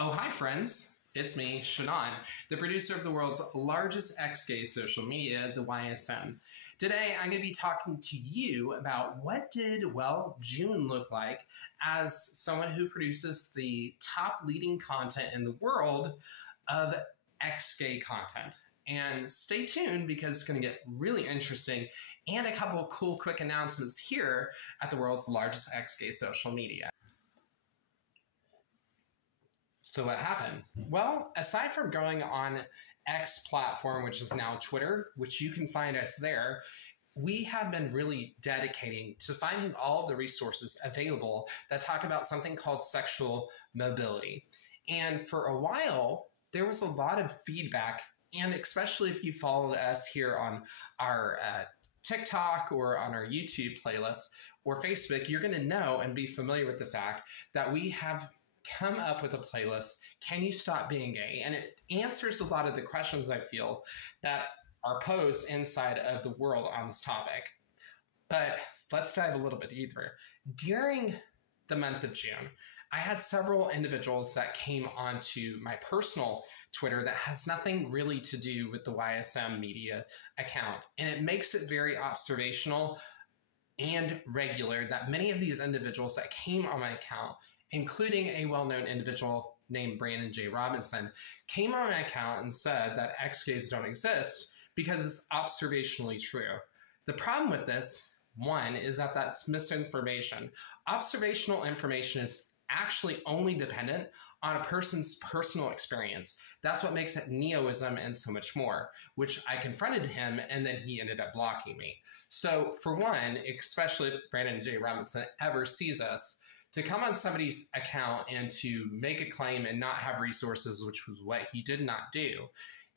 Oh, hi, friends. It's me, Shannon, the producer of the world's largest ex-gay social media, the YSM. Today, I'm going to be talking to you about what did, well, June look like as someone who produces the top leading content in the world of ex-gay content. And stay tuned because it's going to get really interesting and a couple of cool, quick announcements here at the world's largest ex-gay social media. So what happened? Well, aside from going on X platform, which is now Twitter, which you can find us there, we have been really dedicating to finding all of the resources available that talk about something called sexual mobility. And for a while, there was a lot of feedback, and especially if you followed us here on our TikTok or on our YouTube playlist or Facebook, you're going to know and be familiar with the fact that we have come up with a playlist, Can You Stop Being Gay? And it answers a lot of the questions I feel that are posed inside of the world on this topic. But let's dive a little bit deeper. During the month of June, I had several individuals that came onto my personal Twitter that has nothing really to do with the YSM media account. And it makes it very observational and regular that many of these individuals that came on my account, including a well-known individual named Brandan J Robertson, came on my account and said that ex-gays don't exist because it's observationally true. The problem with this, one, is that that's misinformation. Observational information is actually only dependent on a person's personal experience. That's what makes it neoism and so much more, which I confronted him and then he ended up blocking me. So for one, especially if Brandan J Robertson ever sees us, to come on somebody's account and to make a claim and not have resources, which was what he did not do,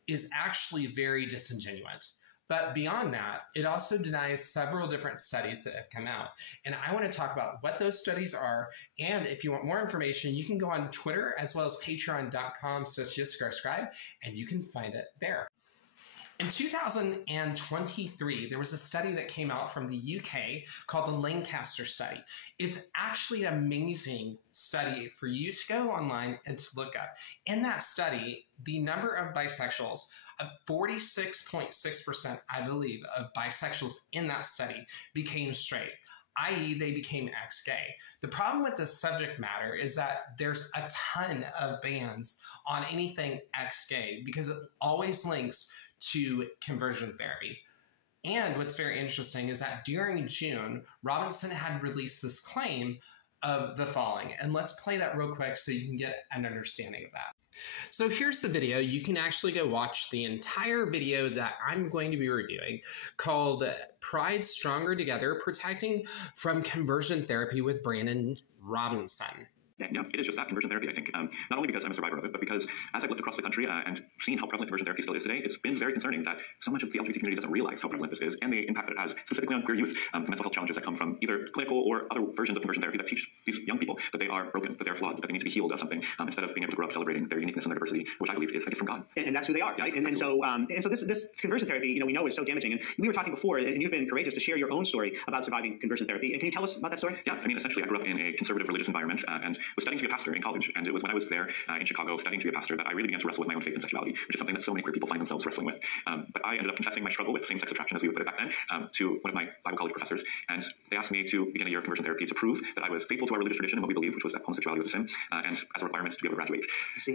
is actually very disingenuous. But beyond that, it also denies several different studies that have come out. And I want to talk about what those studies are. And if you want more information, you can go on Twitter as well as patreon.com/justsubscribe, and you can find it there. In 2023, there was a study that came out from the UK called the Lancaster study. It's actually an amazing study for you to go online and to look up. In that study, the number of bisexuals, 46.6%, I believe, of bisexuals in that study became straight, i.e. they became ex-gay. The problem with this subject matter is that there's a ton of bans on anything ex-gay because it always links to conversion therapy. And what's very interesting is that during June, Robinson had released this claim of the following. And let's play that real quick so you can get an understanding of that. So here's the video. You can actually go watch the entire video that I'm going to be reviewing called Pride Stronger Together, Protecting from Conversion Therapy with Brandan Robinson. Yeah, it is just that conversion therapy, I think. Not only because I'm a survivor of it, but because as I've looked across the country and seen how prevalent conversion therapy still is today, it's been very concerning that so much of the LGBT community doesn't realize how prevalent this is and the impact that it has specifically on queer youth, the mental health challenges that come from either clinical or other versions of conversion therapy that teach these young people that they are broken, that they're flawed, that they need to be healed of something instead of being able to grow up celebrating their uniqueness and their diversity, which I believe is a gift from God. And that's who they are, right? And so this conversion therapy, we know is so damaging. And we were talking before, and you've been courageous to share your own story about surviving conversion therapy. And can you tell us about that story? Yeah, I mean, essentially, I grew up in a conservative religious environment and was studying to be a pastor in college. And it was when I was there in Chicago studying to be a pastor that I really began to wrestle with my own faith and sexuality, which is something that so many queer people find themselves wrestling with. But I ended up confessing my struggle with same-sex attraction, as we would put it back then, to one of my Bible college professors. And they asked me to begin a year of conversion therapy to prove that I was faithful to our religious tradition and what we believed, which was that homosexuality was a sin, and as a requirement to be able to graduate.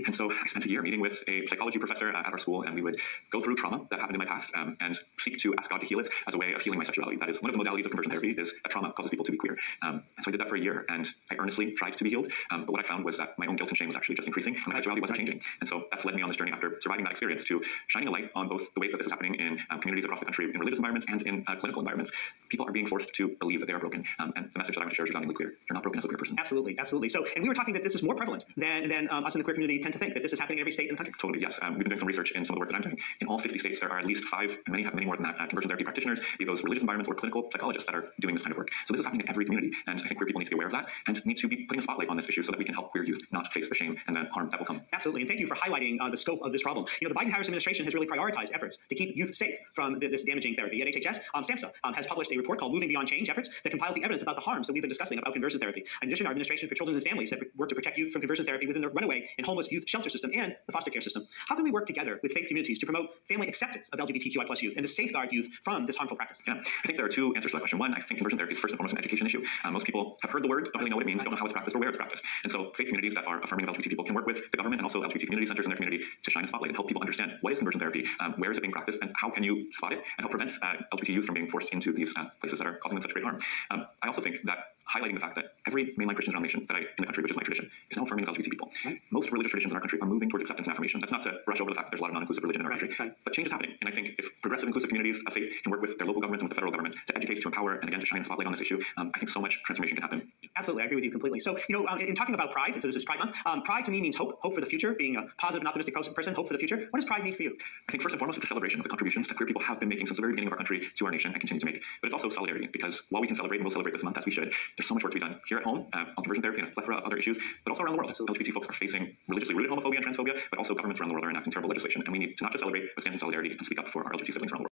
And so I spent a year meeting with a psychology professor at our school, and we would go through trauma that happened in my past and seek to ask God to heal it as a way of healing my sexuality. That is one of the modalities of conversion therapy, is that trauma causes people to be queer. And so I did that for a year, and I earnestly tried to be healed. But what I found was that my own guilt and shame was actually just increasing, and my sexuality wasn't changing. And so that's led me on this journey after surviving that experience to shining a light on both the ways that this is happening in communities across the country, in religious environments and in clinical environments. People are being forced to believe that they are broken. And the message that I want to share is resoundingly clear. You're not broken as a queer person. Absolutely, absolutely. So, and we were talking that this is more prevalent than us in the queer community tend to think, that this is happening in every state in the country. Totally, yes. We've been doing some research in some of the work that I'm doing. In all 50 states, there are at least 5, and many have many more than that, conversion therapy practitioners, be those religious environments or clinical psychologists that are doing this kind of work. So this is happening in every community. And I think queer people need to be aware of that and need to be putting a spotlight on this this issue so that we can help queer youth not face the shame and the harm that will come. Absolutely, and thank you for highlighting the scope of this problem. The Biden-Harris administration has really prioritized efforts to keep youth safe from this damaging therapy. At HHS, SAMHSA has published a report called Moving Beyond Change Efforts that compiles the evidence about the harms that we've been discussing about conversion therapy. In addition, our Administration for Children and Families have worked to protect youth from conversion therapy within the runaway and homeless youth shelter system and the foster care system. How can we work together with faith communities to promote family acceptance of LGBTQI+ youth and to safeguard youth from this harmful practice? Yeah, I think there are two answers to that question. One, I think conversion therapy is first and foremost an education issue. Most people have heard the word, don't really know what it means, don't know how it's practiced or where it's practiced. And so faith communities that are affirming of LGBT people can work with the government and also LGBT community centers in their community to shine a spotlight and help people understand what is conversion therapy, where is it being practiced, and how can you spot it and help prevent LGBT youth from being forced into these places that are causing them such great harm. I also think that highlighting the fact that every mainline Christian denomination in the country, which is my tradition, is now affirming of LGBT people. Right. Most religious traditions in our country are moving towards acceptance and affirmation. That's not to brush over the fact that there's a lot of non-inclusive religion in our country, but change is happening. And I think if progressive inclusive communities of faith can work with their local governments and with the federal government to educate, to empower, and again to shine a spotlight on this issue, I think so much transformation can happen. Absolutely, I agree with you completely. So, in talking about pride, so this is Pride Month, pride to me means hope for the future, being a positive and optimistic person, hope for the future. What does pride mean for you? I think first and foremost, it's a celebration of the contributions that queer people have been making since the very beginning of our country to our nation and continue to make. But it's also solidarity, because while we can celebrate, and we'll celebrate this month as we should, there's so much work to be done here at home on conversion therapy and a plethora of other issues, but also around the world. LGBT folks are facing religiously rooted homophobia and transphobia, but also governments around the world are enacting terrible legislation, and we need to not just celebrate, but stand in solidarity and speak up for our LGBT siblings around the world.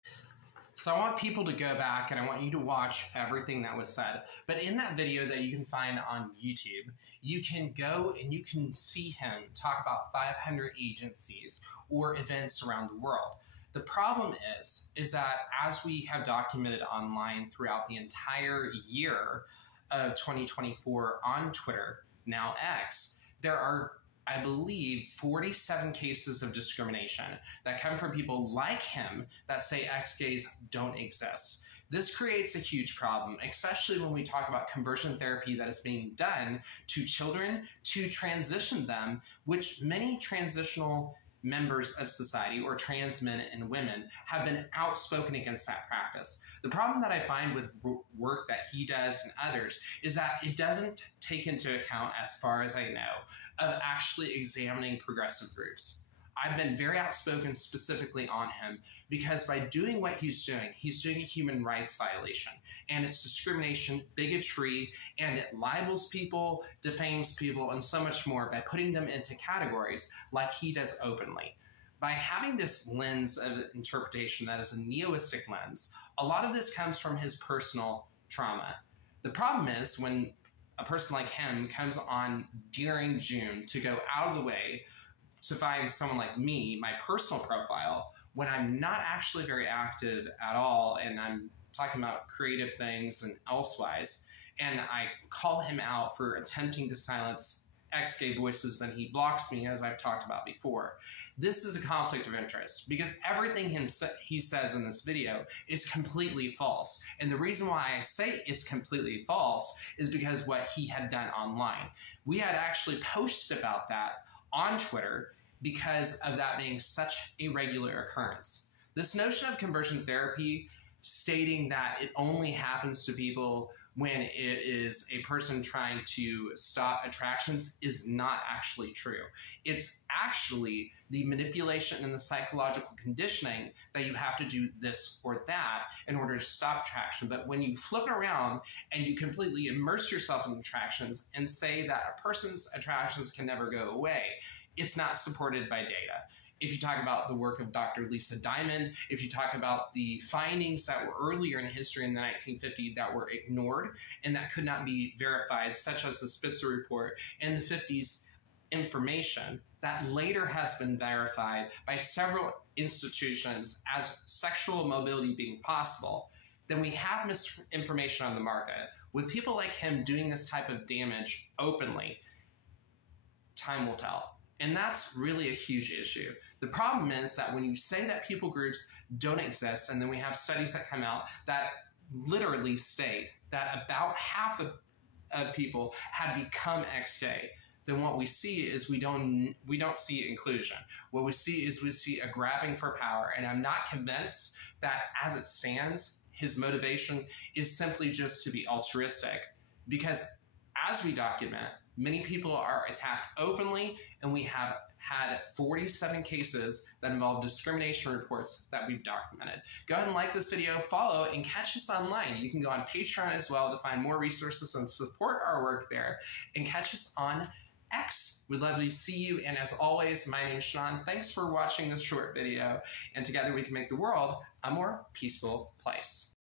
So I want people to go back and I want you to watch everything that was said. But in that video that you can find on YouTube, you can go and you can see him talk about 500 agencies or events around the world. The problem is that as we have documented online throughout the entire year of 2024 on Twitter, now X, there are, I believe, 47 cases of discrimination that come from people like him that say ex-gays don't exist. This creates a huge problem, especially when we talk about conversion therapy that is being done to children to transition them, which many transitional members of society or trans men and women have been outspoken against that practice. The problem that I find with work that he does and others is that it doesn't take into account, as far as I know, of actually examining progressive groups. I've been very outspoken specifically on him because by doing what he's doing a human rights violation. And it's discrimination, bigotry, and it libels people, defames people, and so much more by putting them into categories like he does openly. By having this lens of interpretation that is a neoistic lens, a lot of this comes from his personal trauma. The problem is when a person like him comes on during June to go out of the way to find someone like me, my personal profile, when I'm not actually very active at all and I'm talking about creative things and elsewise, and I call him out for attempting to silence ex-gay voices, then he blocks me, as I've talked about before. This is a conflict of interest because everything he says in this video is completely false. And the reason why I say it's completely false is because what he had done online. We had actually posted about that on Twitter because of that being such a regular occurrence. This notion of conversion therapy stating that it only happens to people when it is a person trying to stop attractions is not actually true. It's actually the manipulation and the psychological conditioning that you have to do this or that in order to stop attraction. But when you flip it around and you completely immerse yourself in attractions and say that a person's attractions can never go away, it's not supported by data. If you talk about the work of Dr. Lisa Diamond, if you talk about the findings that were earlier in history in the 1950s that were ignored and that could not be verified, such as the Spitzer Report and the 50s information that later has been verified by several institutions as sexual mobility being possible, then we have misinformation on the market. With people like him doing this type of damage openly, time will tell. And that's really a huge issue. The problem is that when you say that people groups don't exist, and then we have studies that come out that literally state that about half of people had become ex-gay, then what we see is we don't see inclusion. What we see is we see a grabbing for power, and I'm not convinced that as it stands, his motivation is simply just to be altruistic, because as we document, many people are attacked openly, and we have had 47 cases that involved discrimination reports that we've documented. Go ahead and like this video, follow, and catch us online. You can go on Patreon as well to find more resources and support our work there, and catch us on X. We'd love to see you, and as always, my name is Sean. Thanks for watching this short video, and together we can make the world a more peaceful place.